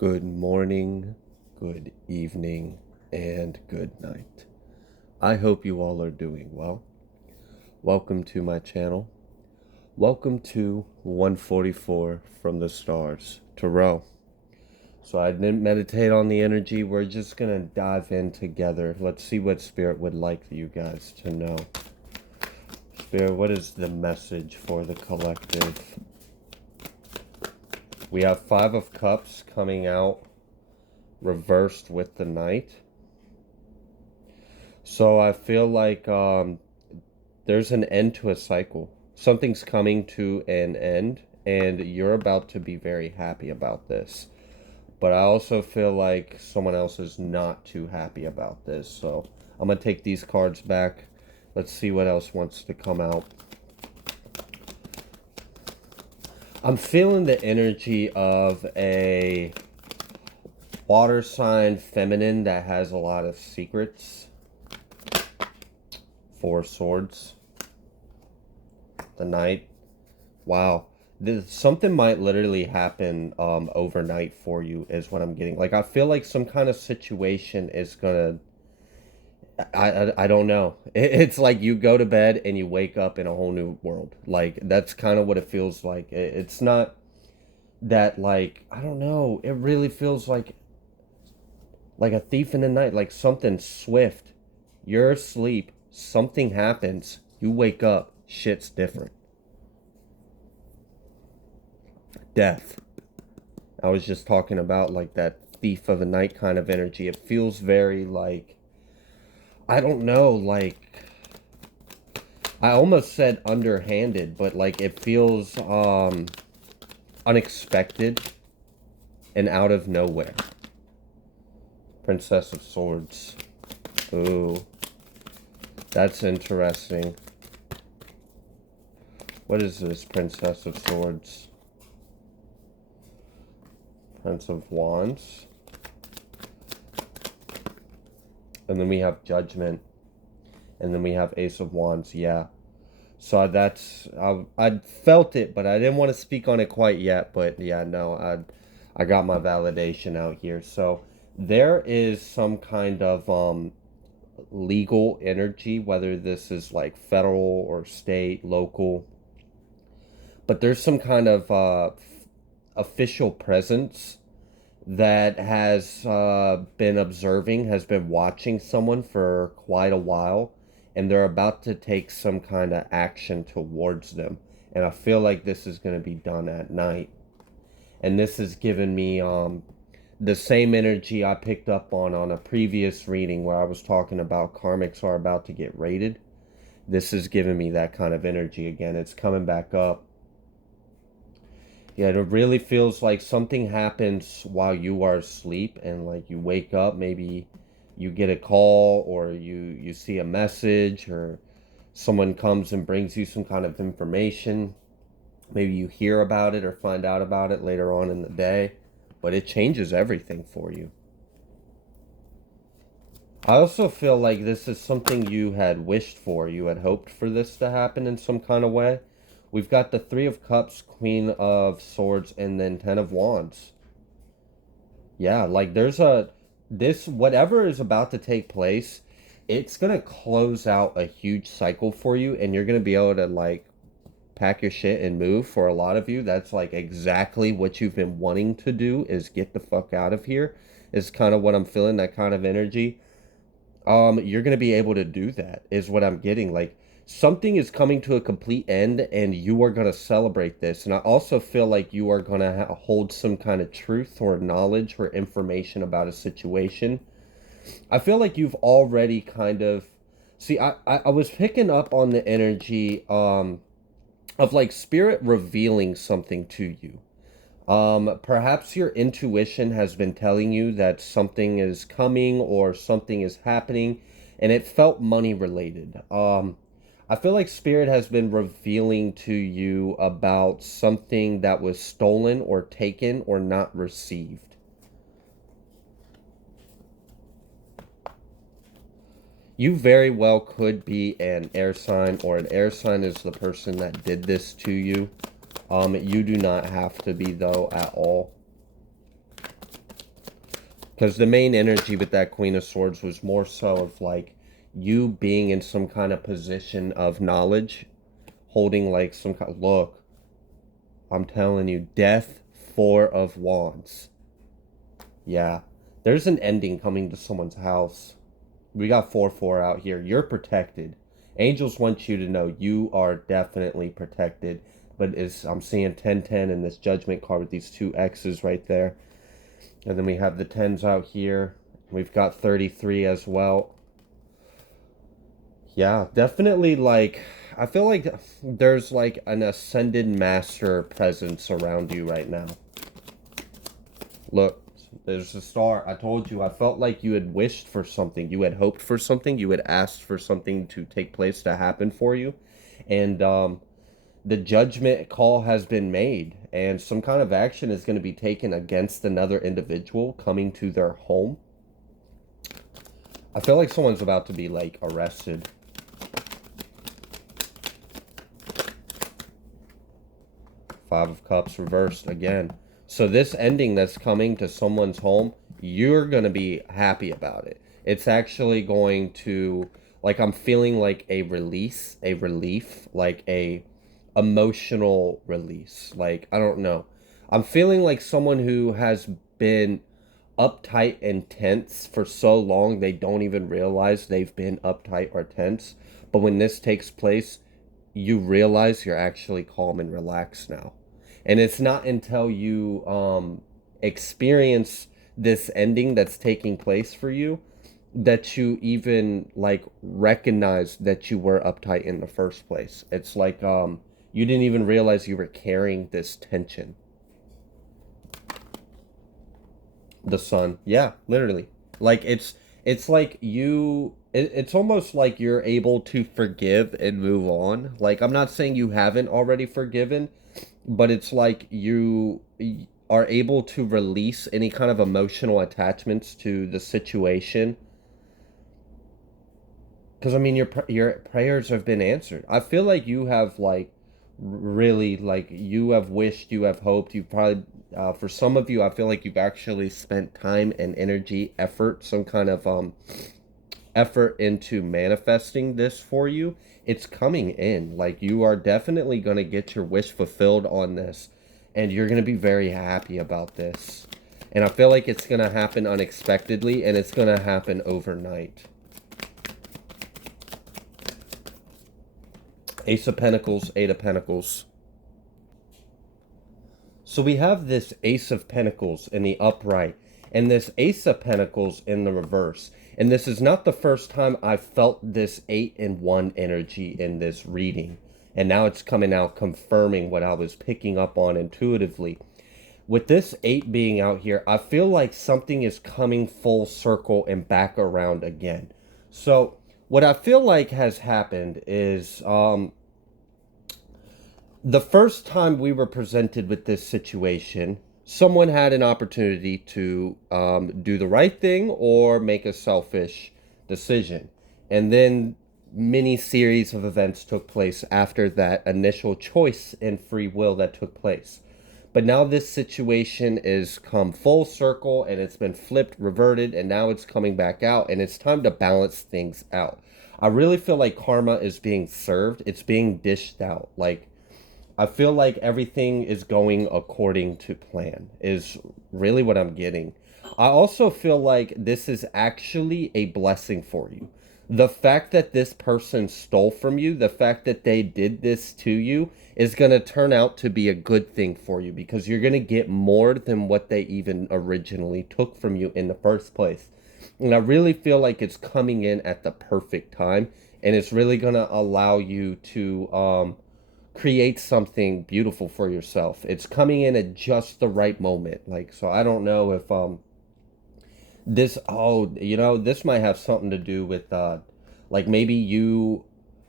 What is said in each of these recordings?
Good morning, good evening, and good night. I hope you all are doing well. Welcome to my channel. Welcome to 144 from the stars, Tarot. So I didn't meditate on the energy. We're just going to dive in together. Let's see what Spirit would like you guys to know. Spirit, what is the message for the collective? We have Five of Cups coming out reversed with the Knight. So I feel like there's an end to a cycle. Something's coming to an end, and you're about to be very happy about this. But I also feel like someone else is not too happy about this. So I'm going to take these cards back. Let's see what else wants to come out. I'm feeling the energy of a water sign feminine that has a lot of secrets. Four Swords. The Knight. Wow. Something might literally happen overnight for you is what I'm getting. Like, I feel like some kind of situation is gonna... I don't know. It's like you go to bed and you wake up in a whole new world. Like, that's kind of what it feels like. It's not that, like, I don't know. It really feels like a thief in the night. Like something swift. You're asleep. Something happens. You wake up. Shit's different. Death. I was just talking about like that thief of the night kind of energy. It feels very like, I don't know, like, I almost said underhanded, but like it feels unexpected and out of nowhere. Princess of Swords. Ooh, that's interesting. What is this Princess of Swords? Prince of Wands. And then we have Judgment. And then we have Ace of Wands. Yeah. So that's... I felt it, but I didn't want to speak on it quite yet. But yeah, no. I got my validation out here. So there is some kind of legal energy, whether this is like federal or state, local. But there's some kind of official presence that has been observing, has been watching someone for quite a while, and they're about to take some kind of action towards them. And I feel like this is going to be done at night. And this has given me the same energy I picked up on a previous reading where I was talking about karmics are about to get raided. This is giving me that kind of energy again. It's coming back up. Yeah, it really feels like something happens while you are asleep, and like you wake up, maybe you get a call or you see a message, or someone comes and brings you some kind of information. Maybe you hear about it or find out about it later on in the day, but it changes everything for you. I also feel like this is something you had wished for. You had hoped for this to happen in some kind of way. We've got the Three of Cups, Queen of Swords, and then Ten of Wands. Yeah, like there's whatever is about to take place, it's going to close out a huge cycle for you, and you're going to be able to like pack your shit and move. For a lot of you, that's like exactly what you've been wanting to do, is get the fuck out of here, is kind of what I'm feeling, that kind of energy. You're going to be able to do that, is what I'm getting. Like, something is coming to a complete end, and you are going to celebrate this. And I also feel like you are going to hold some kind of truth or knowledge or information about a situation. I feel like you've already kind of... See, I was picking up on the energy of, like, Spirit revealing something to you. Perhaps your intuition has been telling you that something is coming or something is happening, and it felt money related. I feel like Spirit has been revealing to you about something that was stolen or taken or not received. You very well could be an air sign, or an air sign is the person that did this to you. You do not have to be, though, at all. Because the main energy with that Queen of Swords was more so of like you being in some kind of position of knowledge, holding like some kind of, look, I'm telling you, death, Four of Wands. Yeah. There's an ending coming to someone's house. We got 4-4 out here. You're protected. Angels want you to know you are definitely protected. But I'm seeing 10-10 in this Judgment card with these two X's right there. And then we have the 10s out here. We've got 33 as well. Yeah, definitely like, I feel like there's like an ascended master presence around you right now. Look, there's a star. I told you, I felt like you had wished for something. You had hoped for something. You had asked for something to take place, to happen for you. And the judgment call has been made. And some kind of action is going to be taken against another individual coming to their home. I feel like someone's about to be like arrested. Five of Cups reversed again. So this ending that's coming to someone's home, you're going to be happy about it. It's actually going to, like, I'm feeling like a release, a relief, like a emotional release. Like, I don't know. I'm feeling like someone who has been uptight and tense for so long they don't even realize they've been uptight or tense. But when this takes place, you realize you're actually calm and relaxed now. And it's not until you experience this ending that's taking place for you that you even like recognize that you were uptight in the first place. It's like you didn't even realize you were carrying this tension. The Sun. Yeah, literally. Like it's like it's almost like you're able to forgive and move on. Like, I'm not saying you haven't already forgiven, but it's like you are able to release any kind of emotional attachments to the situation. Because I mean, your prayers have been answered. I feel like you have like really, like, you have wished, you have hoped, you probably for some of you, I feel like you've actually spent time and energy, effort, some kind of effort into manifesting this for you. It's coming in. Like, you are definitely going to get your wish fulfilled on this, and you're going to be very happy about this. And I feel like it's going to happen unexpectedly, and it's going to happen overnight. Ace of Pentacles, Eight of Pentacles. So we have this Ace of Pentacles in the upright and this Ace of Pentacles in the reverse. And this is not the first time I've felt this 8-in-1 energy in this reading. And now it's coming out confirming what I was picking up on intuitively. With this 8 being out here, I feel like something is coming full circle and back around again. So what I feel like has happened is the first time we were presented with this situation, someone had an opportunity to do the right thing or make a selfish decision. And then many series of events took place after that initial choice and free will that took place. But now this situation is come full circle and it's been flipped, reverted, and now it's coming back out, and it's time to balance things out. I really feel like karma is being served. It's being dished out. Like, I feel like everything is going according to plan, is really what I'm getting. I also feel like this is actually a blessing for you. The fact that this person stole from you, the fact that they did this to you, is going to turn out to be a good thing for you, because you're going to get more than what they even originally took from you in the first place. And I really feel like it's coming in at the perfect time, and it's really going to allow you to create something beautiful for yourself. It's coming in at just the right moment. Like, so I don't know if this, oh, you know, this might have something to do with like maybe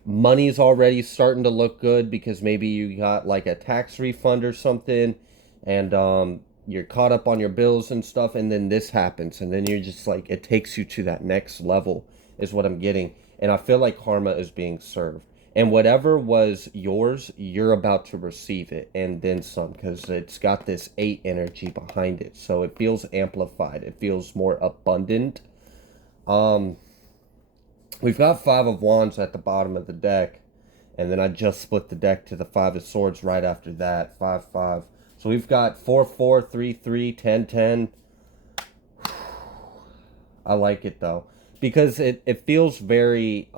money's already starting to look good because maybe you got like a tax refund or something, and you're caught up on your bills and stuff, and then this happens, and then you're just like, it takes you to that next level is what I'm getting. And I feel like karma is being served. And whatever was yours, you're about to receive it and then some, because it's got this 8 energy behind it. So it feels amplified. It feels more abundant. Um, we've got 5 of Wands at the bottom of the deck. And then I just split the deck to the 5 of Swords right after that. 5, 5. So we've got 4, 4, 3, 3, 10, 10. I like it though. Because it feels very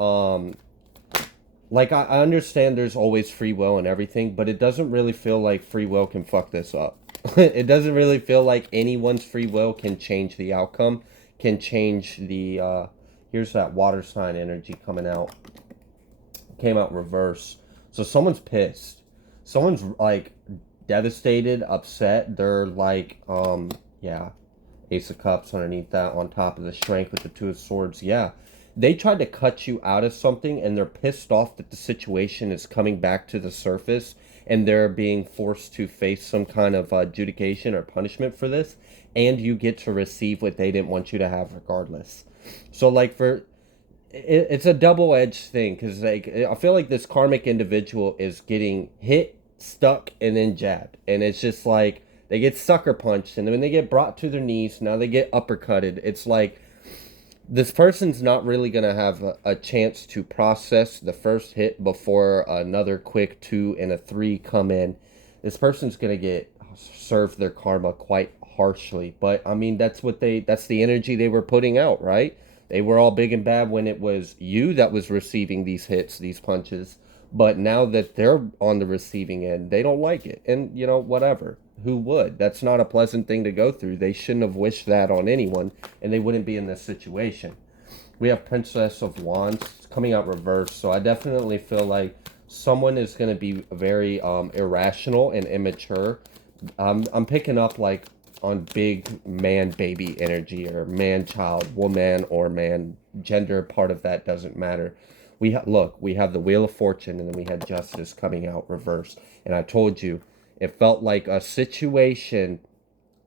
like I understand there's always free will and everything, but it doesn't really feel like free will can fuck this up. It doesn't really feel like anyone's free will can change the outcome, can change the here's that water sign energy coming out. Came out reverse. So someone's pissed. Someone's like devastated, upset. They're like yeah, Ace of Cups underneath that on top of the Strength with the Two of Swords. Yeah. They tried to cut you out of something and they're pissed off that the situation is coming back to the surface and they're being forced to face some kind of adjudication or punishment for this. And you get to receive what they didn't want you to have regardless. So, like, it's a double-edged thing because, like, I feel like this karmic individual is getting hit, stuck, and then jabbed. And it's just like they get sucker punched and when they get brought to their knees, now they get uppercutted. It's like this person's not really going to have a chance to process the first hit before another quick 2 and a 3 come in. This person's going to get served their karma quite harshly. But I mean, that's the energy they were putting out, right? They were all big and bad when it was you that was receiving these hits, these punches. But now that they're on the receiving end, they don't like it. And, you know, whatever. Who would? That's not a pleasant thing to go through. They shouldn't have wished that on anyone, and they wouldn't be in this situation. We have Princess of Wands coming out reversed, so I definitely feel like someone is going to be very irrational and immature. I'm picking up like on big man baby energy or man child, woman or man gender. Part of that doesn't matter. We have the Wheel of Fortune and then we had Justice coming out reversed. And I told you, it felt like a situation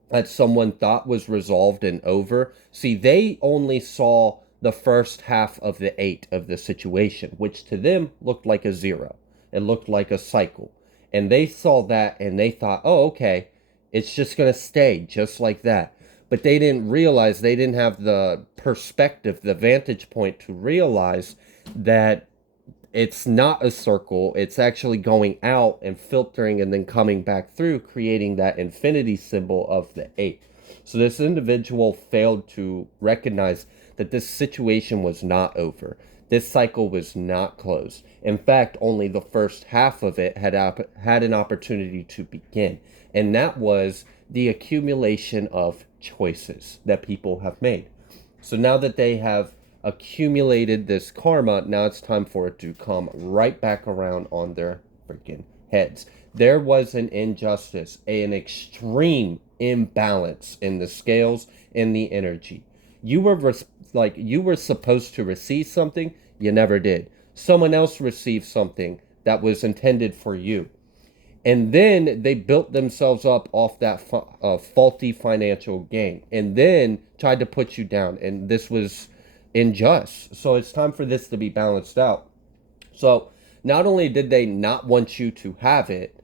that someone thought was resolved and over. See, they only saw the first half of the 8 of the situation, which to them looked like a 0. It looked like a cycle. And they saw that and they thought, oh, okay, it's just going to stay just like that. But they didn't realize, they didn't have the perspective, the vantage point to realize that it's not a circle. It's actually going out and filtering and then coming back through, creating that infinity symbol of the 8. So this individual failed to recognize that this situation was not over. This cycle was not closed. In fact, only the first half of it had an opportunity to begin. And that was the accumulation of choices that people have made. So now that they have accumulated this karma, now it's time for it to come right back around on their freaking heads. There was an injustice, an extreme imbalance in the scales, in the energy. You were you were supposed to receive something, you never did. Someone else received something that was intended for you. And then they built themselves up off that faulty financial gain and then tried to put you down. And this was unjust. So it's time for this to be balanced out. So not only did they not want you to have it,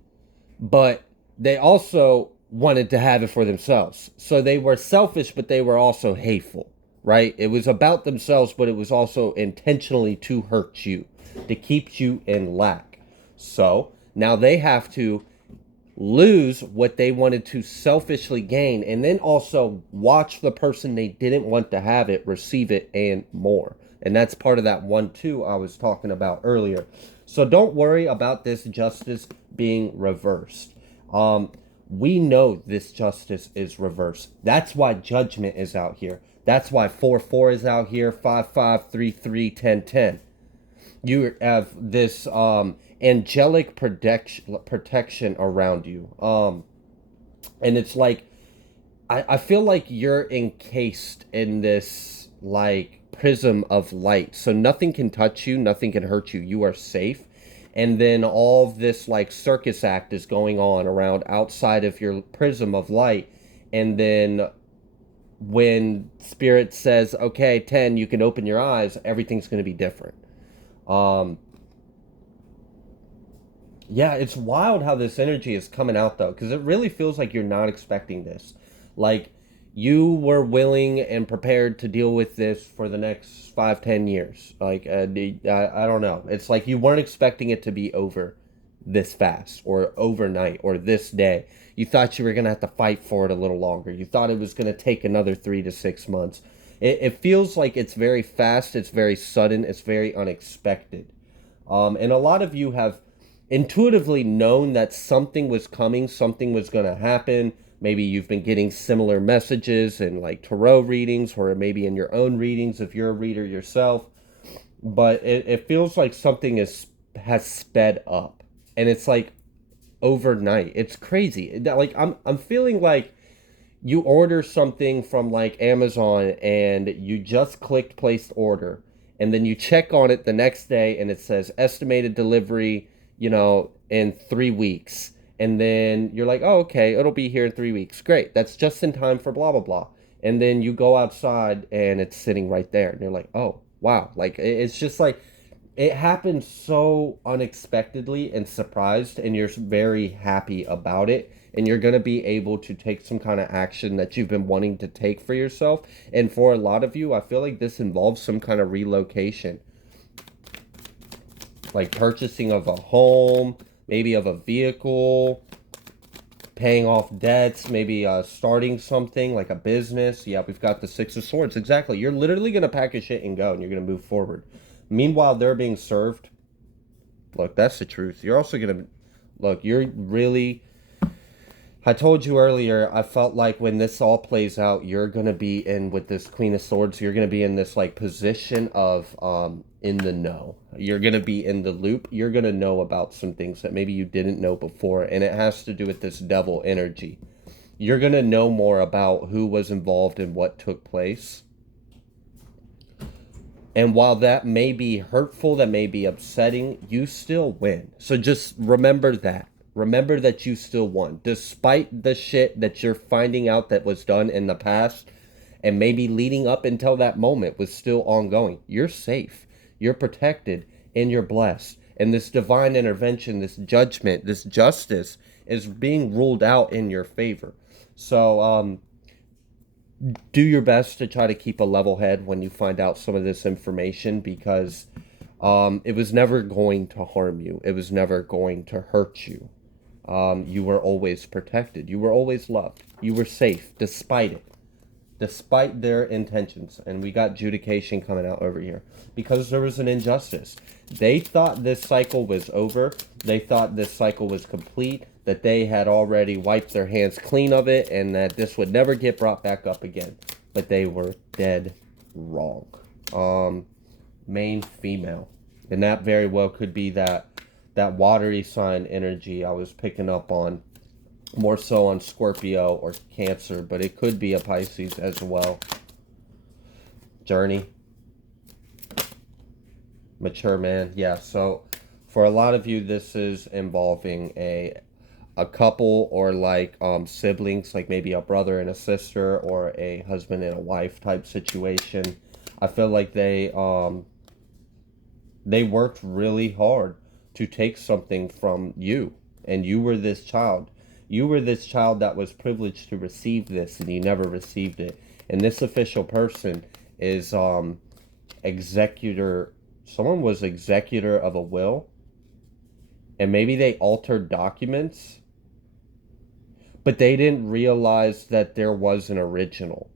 but they also wanted to have it for themselves. So they were selfish, but they were also hateful, right? It was about themselves, but it was also intentionally to hurt you, to keep you in lack. So now they have to lose what they wanted to selfishly gain and then also watch the person they didn't want to have it receive it and more. And that's part of that 1-2 I was talking about earlier. So don't worry about this justice being reversed. We know this justice is reversed. That's why judgment is out here. That's why 4-4 is out here, 5-5, 3-3, 10-10. You have this angelic protection around you. And it's like, I feel like you're encased in this like prism of light. So nothing can touch you, nothing can hurt you. You are safe. And then all of this like circus act is going on around outside of your prism of light. And then when spirit says, okay, 10, you can open your eyes, everything's going to be different. Yeah, it's wild how this energy is coming out though, because it really feels like you're not expecting this. Like you were willing and prepared to deal with this for the next 5, 10 years. Like I don't know. It's like you weren't expecting it to be over this fast or overnight or this day. You thought you were gonna have to fight for it a little longer. You thought it was gonna take another 3 to 6 months. It feels like it's very fast. It's very sudden. It's very unexpected. And a lot of you have intuitively known that something was coming, something was going to happen. Maybe you've been getting similar messages in like tarot readings or maybe in your own readings if you're a reader yourself. But it feels like something has sped up. And it's like overnight. It's crazy. Like I'm feeling like you order something from like Amazon and you just clicked placed order and then you check on it the next day and it says estimated delivery, in 3 weeks. And then you're like, oh, okay, it'll be here in 3 weeks. Great. That's just in time for blah, blah, blah. And then you go outside and it's sitting right there. And you're like, oh, wow. Like, it's just like, it happened so unexpectedly and surprised, and you're very happy about it. And you're going to be able to take some kind of action that you've been wanting to take for yourself. And for a lot of you, I feel like this involves some kind of relocation, like purchasing of a home, maybe of a vehicle, paying off debts, maybe starting something like a business. Yeah, we've got the Six of Swords. Exactly. You're literally going to pack your shit and go, and you're going to move forward. Meanwhile, they're being served. Look, that's the truth. You're also going to look, you're really I told you earlier, I felt like when this all plays out, you're gonna be in with this Queen of Swords, you're gonna be in this like position of in the know. You're gonna be in the loop. You're gonna know about some things that maybe you didn't know before, and it has to do with this devil energy. You're gonna know more about who was involved and what took place. And while that may be hurtful, that may be upsetting, you still win. So just remember that. Remember that you still won. Despite the shit that you're finding out that was done in the past and maybe leading up until that moment was still ongoing, you're safe. You're protected and you're blessed. And this divine intervention, this judgment, this justice is being ruled out in your favor. So, do your best to try to keep a level head when you find out some of this information because it was never going to harm you. It was never going to hurt you. You were always protected. You were always loved. You were safe despite it, despite their intentions. And we got judication coming out over here because there was an injustice. They thought this cycle was over. They thought this cycle was complete, that they had already wiped their hands clean of it and that this would never get brought back up again. But they were dead wrong. Main female. And that very well could be that watery sign energy I was picking up on, more so on Scorpio or Cancer, but it could be a Pisces as well. Journey. Mature man. Yeah, so for a lot of you, this is involving a couple or like siblings, like maybe a brother and a sister or a husband and a wife type situation. I feel like they worked really hard to take something from you, and you were this child. You were this child that was privileged to receive this, and you never received it. And this official person is executor. Someone was executor of a will, and maybe they altered documents, but they didn't realize that there was an original.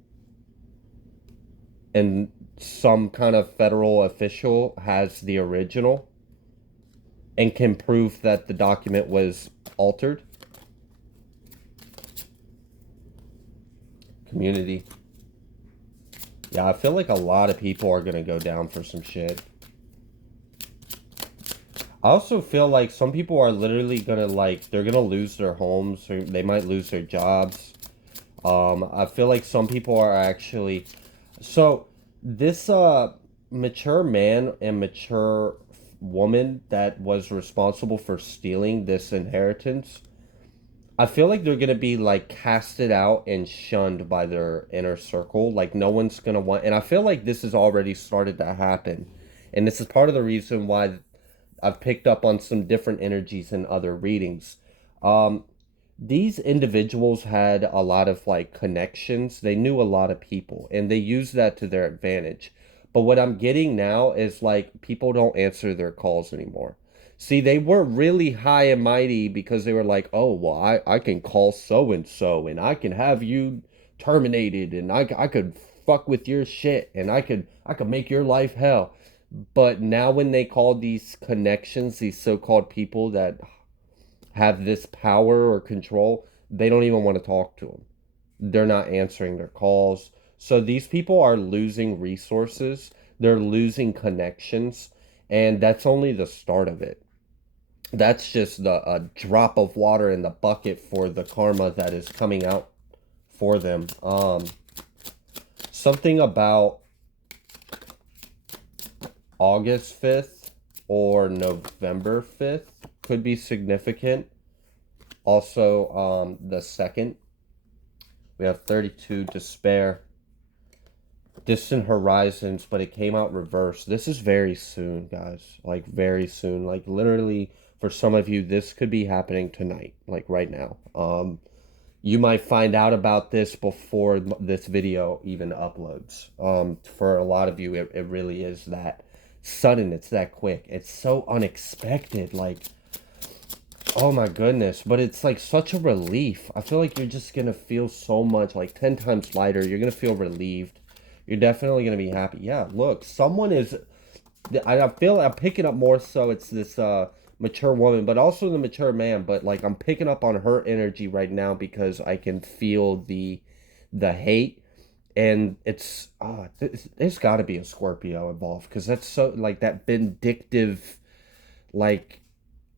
And some kind of federal official has the original and can prove that the document was altered. Community. Yeah, I feel like a lot of people are going to go down for some shit. I also feel like some people are literally going to they're going to lose their homes or they might lose their jobs. I feel like some people are actually... So, this mature man and mature woman that was responsible for stealing this inheritance, I feel like they're going to be casted out and shunned by their inner circle. Like no one's going to want... And I feel like this has already started to happen. And this is part of the reason why I've picked up on some different energies in other readings. Um, these individuals had a lot of like connections. They knew a lot of people and they used that to their advantage. But what I'm getting now is like people don't answer their calls anymore. See, they were really high and mighty because they were like, oh, well, I can call so and so and I can have you terminated and I could fuck with your shit and I could make your life hell. But now when they call these connections, these so-called people that have this power or control, they don't even want to talk to them. They're not answering their calls. So these people are losing resources, they're losing connections, and that's only the start of it. That's just the a drop of water in the bucket for the karma that is coming out for them. Something about August 5th or November 5th could be significant. Also, the second, we have 32 despair, distant horizons, but it came out reverse. This is very soon, guys. Like very soon. Like literally, for some of you, this could be happening tonight, like right now. You might find out about this before this video even uploads. For a lot of you, it really is that sudden. It's that quick. It's so unexpected. Like, oh my goodness. But it's like such a relief. I feel like you're just going to feel so much, like 10 times lighter. You're going to feel relieved. You're definitely going to be happy. Yeah, look, someone is. I feel I'm picking up more so it's this mature woman, but also the mature man. But like I'm picking up on her energy right now because I can feel the hate, and it's there's got to be a Scorpio involved because that's so like that vindictive, like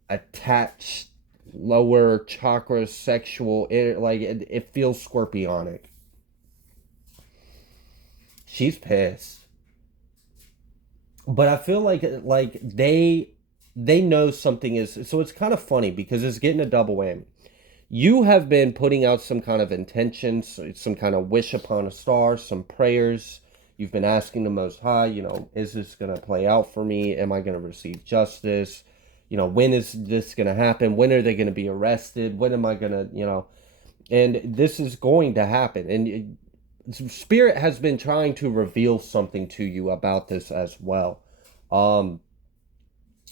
attached lower chakra sexual like it feels scorpionic. She's pissed, but I feel like they know something is so it's kind of funny because it's getting a double whammy. You have been putting out some kind of intentions, some kind of wish upon a star, some prayers. You've been asking the Most High, is this going to play out for me? Am I going to receive justice? When is this going to happen? When are they going to be arrested? When am I going to, and this is going to happen. And Spirit has been trying to reveal something to you about this as well. Um,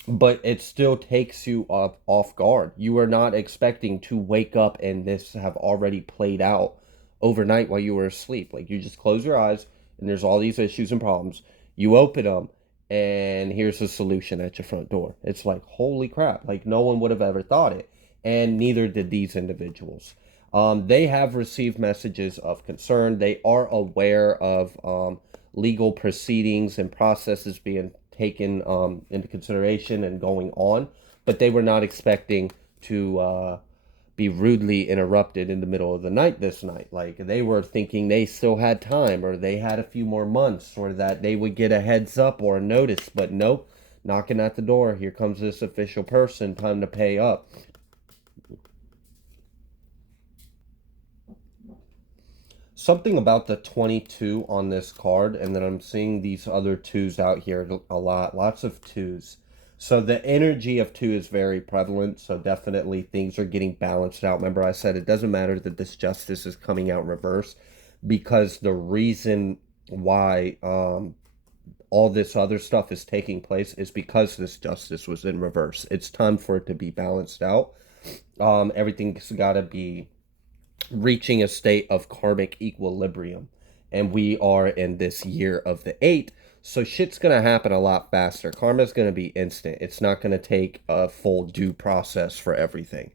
but it still takes you off guard. You are not expecting to wake up and this have already played out overnight while you were asleep. Like you just close your eyes and there's all these issues and problems. You open them and here's the solution at your front door. It's like, holy crap. Like no one would have ever thought it. And neither did these individuals. They have received messages of concern. They are aware of legal proceedings and processes being taken into consideration and going on, but they were not expecting to be rudely interrupted in the middle of the night this night. Like they were thinking they still had time or they had a few more months or that they would get a heads up or a notice, but nope, knocking at the door. Here comes this official person, time to pay up. Something about the 22 on this card, and then I'm seeing these other twos out here a lot, lots of twos. So the energy of two is very prevalent. So definitely things are getting balanced out. Remember, I said it doesn't matter that this justice is coming out reverse because the reason why all this other stuff is taking place is because this justice was in reverse. It's time for it to be balanced out. Everything's got to be reaching a state of karmic equilibrium. And we are in this year of the 8. So shit's going to happen a lot faster. Karma's going to be instant. It's not going to take a full due process for everything.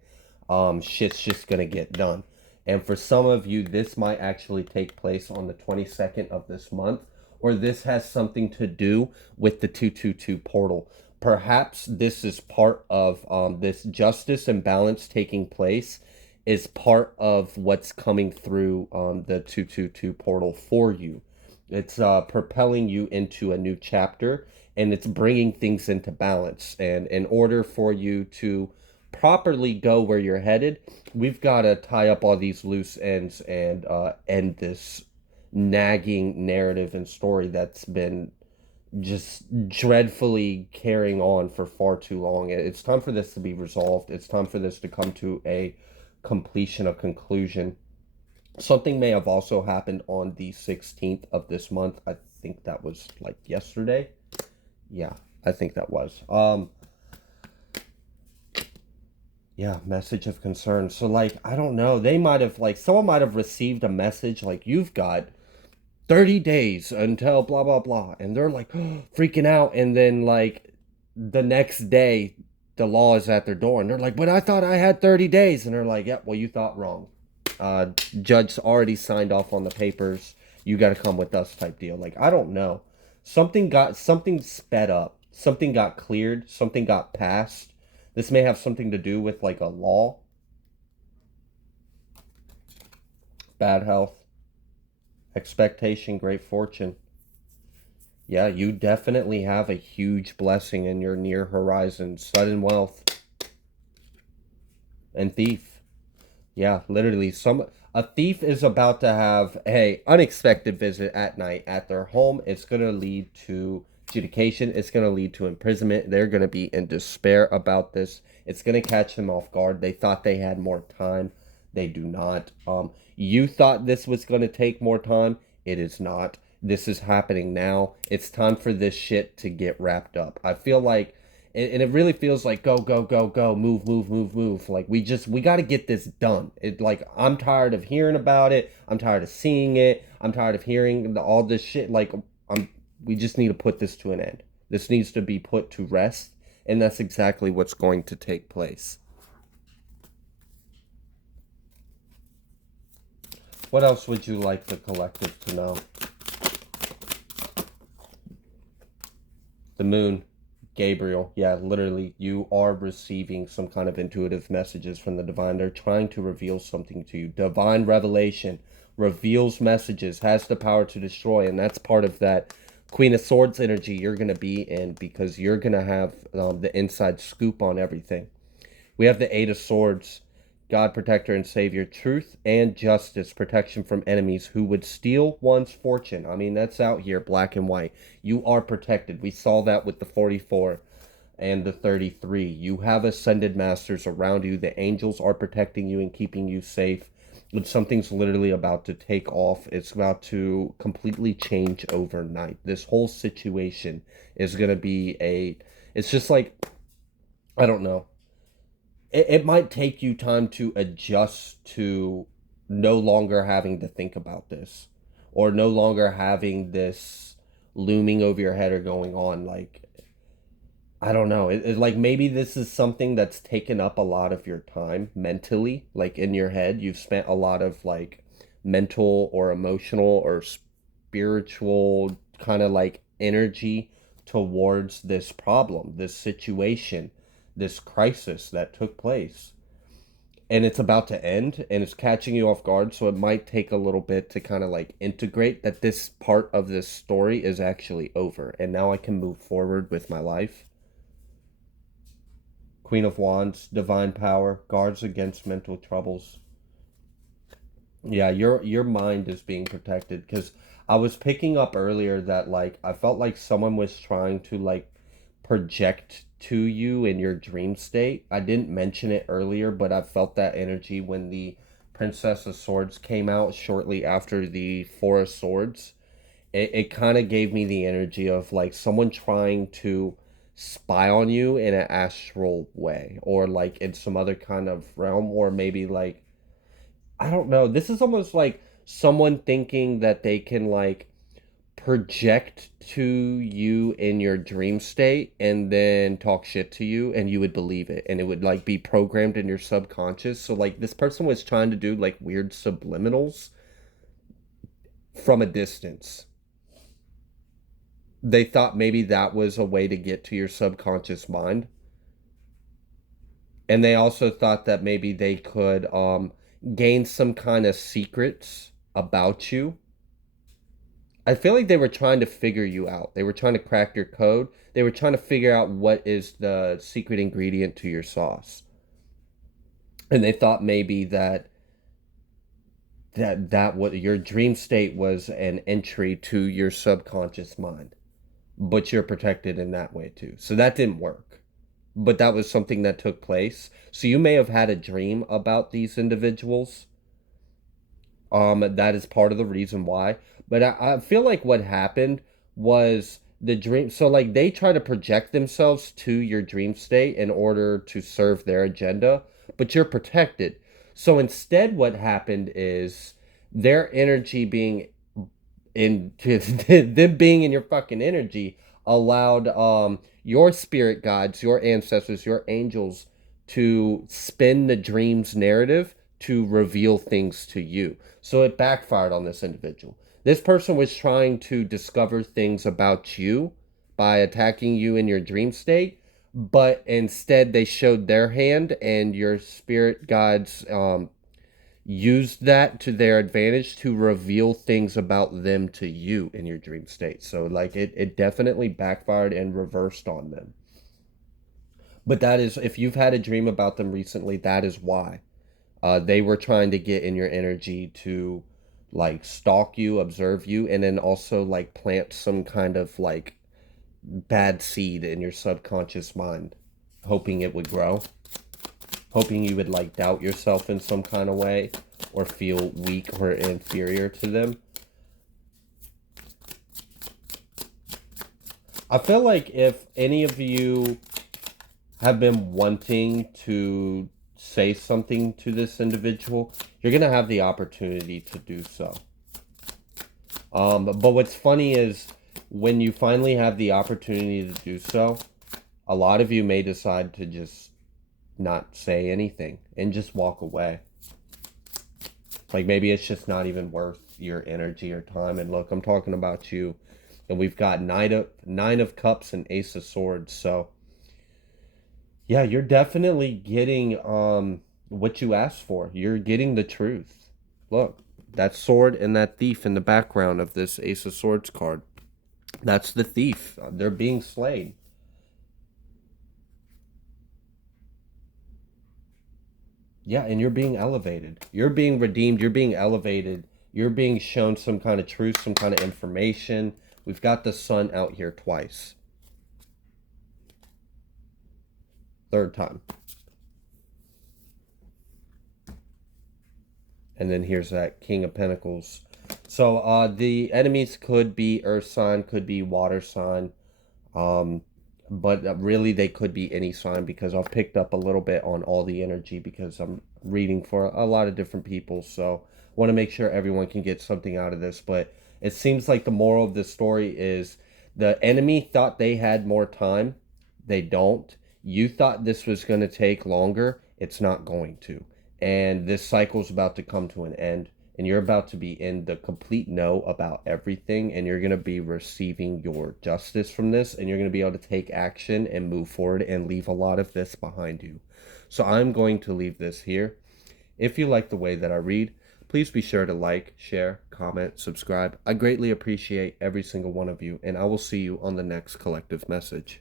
Shit's just going to get done. And for some of you, this might actually take place on the 22nd of this month, or this has something to do with the 222 portal. Perhaps this is part of this justice and balance taking place is part of what's coming through the 222 portal for you. It's propelling you into a new chapter and it's bringing things into balance. And in order for you to properly go where you're headed, we've got to tie up all these loose ends and end this nagging narrative and story that's been just dreadfully carrying on for far too long. It's time for this to be resolved. It's time for this to come to a completion, a conclusion. Something may have also happened on the 16th of this month. I think that was like yesterday. Yeah, I think that was. Yeah, message of concern. So like, I don't know. They might have like someone might have received a message like you've got 30 days until blah blah blah, and they're like freaking out, and then like the next day the law is at their door and they're like, but I thought I had 30 days, and they're like, yeah, well, you thought wrong. uh Judge already signed off on the papers, you got to come with us type deal. Like, I don't know, something sped up, something got cleared, something got passed. This may have something to do with like a law. Bad health, expectation, great fortune. Yeah, you definitely have a huge blessing in your near horizon. Sudden wealth and thief. Yeah, literally some a thief is about to have a unexpected visit at night at their home. It's going to lead to adjudication. It's going to lead to imprisonment. They're going to be in despair about this. It's going to catch them off guard. They thought they had more time. They do not. You thought this was going to take more time. It is not. This is happening now. It's time for this shit to get wrapped up. I feel like, and it really feels like go go go go, move move move move. Like we got to get this done. It like, I'm tired of hearing about it. I'm tired of seeing it. I'm tired of hearing all this shit. Like, I'm we just need to put this to an end. This needs to be put to rest, and that's exactly what's going to take place. What else would you like the collective to know? The moon, Gabriel. Yeah, literally, you are receiving some kind of intuitive messages from the divine. They're trying to reveal something to you. Divine revelation reveals messages, has the power to destroy, and that's part of that Queen of Swords energy you're going to be in, because you're going to have the inside scoop on everything. We have the Eight of Swords, God, protector, and savior, truth and justice, protection from enemies who would steal one's fortune. I mean, that's out here, black and white. You are protected. We saw that with the 44 and the 33. You have ascended masters around you. The angels are protecting you and keeping you safe. And something's literally about to take off. It's about to completely change overnight. This whole situation is going to be it's just like, I don't know, it might take you time to adjust to no longer having to think about this, or no longer having this looming over your head or going on. Like, I don't know, like maybe this is something that's taken up a lot of your time mentally, like in your head you've spent a lot of like mental or emotional or spiritual kind of like energy towards this problem, this situation, this crisis that took place, and it's about to end and it's catching you off guard. So it might take a little bit to kind of like integrate that this part of this story is actually over and now I can move forward with my life. Queen of Wands, divine power, guards against mental troubles. Yeah, your mind is being protected, because I was picking up earlier that like I felt like someone was trying to like project to you in your dream state. I didn't mention it earlier, but I felt that energy when the Princess of Swords came out shortly after the Four of Swords. It kind of gave me the energy of like someone trying to spy on you in an astral way, or like in some other kind of realm, or maybe like, I don't know. This is almost like someone thinking that they can like project to you in your dream state and then talk shit to you and you would believe it, and it would like be programmed in your subconscious. So like this person was trying to do like weird subliminals from a distance. They thought maybe that was a way to get to your subconscious mind. And they also thought that maybe they could gain some kind of secrets about you. I feel like they were trying to figure you out. They were trying to crack your code. They were trying to figure out what is the secret ingredient to your sauce. And they thought maybe that what your dream state was an entry to your subconscious mind. but you're protected in that way too. So that didn't work. But that was something that took place. So you may have had a dream about these individuals. That is part of the reason why. But I feel like what happened was the dream. So, like, they try to project themselves to your dream state in order to serve their agenda, but you're protected. So, instead, what happened is their energy being in them being in your fucking energy allowed your spirit guides, your ancestors, your angels to spin the dreams narrative to reveal things to you. So it backfired on this individual. This person was trying to discover things about you by attacking you in your dream state, but instead they showed their hand, and your spirit guides used that to their advantage to reveal things about them to you in your dream state. So like it definitely backfired and reversed on them. But that is, if you've had a dream about them recently, that is why. They were trying to get in your energy to like stalk you, observe you, and then also like plant some kind of like bad seed in your subconscious mind, hoping it would grow, hoping you would like doubt yourself in some kind of way or feel weak or inferior to them. I feel like if any of you have been wanting to say something to this individual, you're going to have the opportunity to do so. But what's funny is when you finally have the opportunity to do so, a lot of you may decide to just not say anything and just walk away. Like maybe it's just not even worth your energy or time. And look, I'm talking about you. And we've got nine of cups and ace of swords. So yeah, you're definitely getting what you asked for. You're getting the truth. Look, that sword and that thief in the background of this ace of swords card. That's the thief. They're being slain. Yeah, and you're being elevated. You're being redeemed. You're being elevated. You're being shown some kind of truth, some kind of information. We've got the sun out here twice. Third time. And then here's that King of Pentacles. So the enemies could be earth sign, could be water sign. But really they could be any sign, because I've picked up a little bit on all the energy because I'm reading for a lot of different people. So I want to make sure everyone can get something out of this. But it seems like the moral of the story is the enemy thought they had more time. They don't. You thought this was going to take longer. It's not going to. And this cycle's about to come to an end. And you're about to be in the complete know about everything, and you're going to be receiving your justice from this, and you're going to be able to take action and move forward and leave a lot of this behind you. So I'm going to leave this here. If you like the way that I read, please be sure to like, share, comment, subscribe. I greatly appreciate every single one of you, and I will see you on the next collective message.